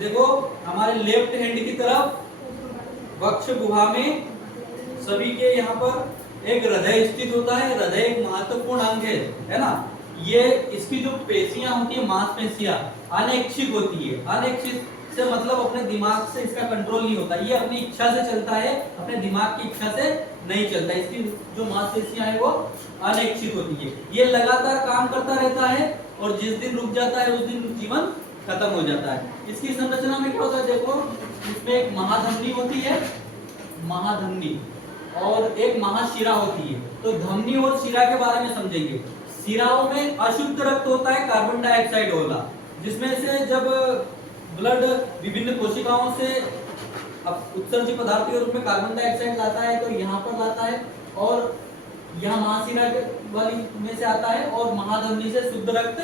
देखो हमारे left hand की तरफ वक्ष गुहा में सभी के यहाँ पर एक हृदय स्थित होता है। हृदय एक महत्वपूर्ण अंग है ना। ये इसकी जो पेशियां होती है, मांसपेशियां अनैच्छिक होती है। अनैच्छिक से मतलब अपने दिमाग से इसका कंट्रोल नहीं होता, ये अपनी इच्छा से चलता है, अपने दिमाग की इच्छा से नहीं चलता। इसकी जो मांसपेशियां है वो अनैच्छिक होती है। ये लगातार काम करता रहता है और जिस दिन रुक जाता है उस दिन जीवन खत्म हो जाता है। इसकी संरचना में क्या होता है, देखो इसमें एक महाधमनी होती है, महाधमनी, और एक महाशिरा होती है। तो धमनी और शिरा के बारे में समझेंगे। शिराओं में अशुद्ध रक्त होता है, कार्बन डाइऑक्साइड वाला, जिसमें से जब ब्लड विभिन्न कोशिकाओं से उत्सर्जित पदार्थ के रूप में कार्बन डाइऑक्साइड लाता है तो यहाँ पर लाता है, और यहाँ महाशिरा वाली में से आता है, और महाधमनी से शुद्ध रक्त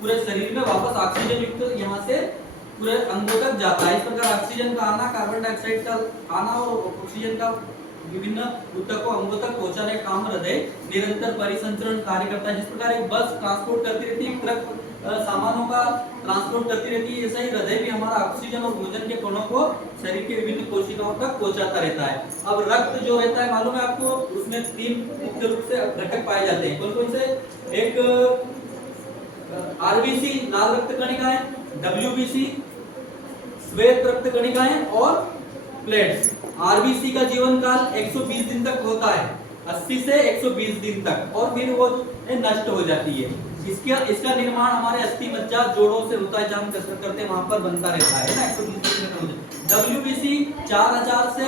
पूरे शरीर में वापस ऑक्सीजन युक्त यहाँ से पूरे अंगों तक जाता है। इस प्रकार ऑक्सीजन का आना, कार्बन डाइऑक्साइड का आना और ऑक्सीजन का विभिन्न ऊतकों अंगों तक पहुंचाने का काम हृदय निरंतर परिसंचरण कार्य करता है। जिस प्रकार एक बस ट्रांसपोर्ट करती रहती है, ट्रक सामानों का ट्रांसपोर्ट करती रहती है, ऐसा ही हृदय भी हमारा ऑक्सीजन और भोजन के कणों को शरीर के विभिन्न कोशिकाओं तक पहुंचाता रहता है। अब रक्त जो रहता है मालूम है आपको, उसमें 3 मुख्य रूप से घटक पाए जाते हैं। कौन कौन से? एक आरबीसी लाल रक्त कणिकाएं, डब्ल्यूबीसी श्वेत रक्त कणिकाएं और प्लेट्स। आरबीसी का जीवन काल 120 दिन तक होता है, 80 से 120 दिन तक, और फिर वो नष्ट हो जाती है। इसका निर्माण हमारे अस्थि मज्जा जोड़ों से होता है, जहां हम कसरत करते हैं वहां पर बनता रहता है ना। 120 दिन तक। डब्ल्यूबीसी 4000 से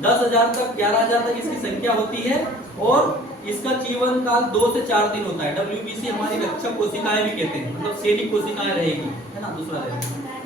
10000 तक, 11000 तक इसकी संख्या होती है, और इसका जीवन काल 2 से 4 दिन होता है। डब्ल्यूबीसी हमारी रक्षक कोशिकाएं भी कहते हैं, मतलब सैनिक कोशिकाएं रहेगी, है ना, दूसरा रहेगा।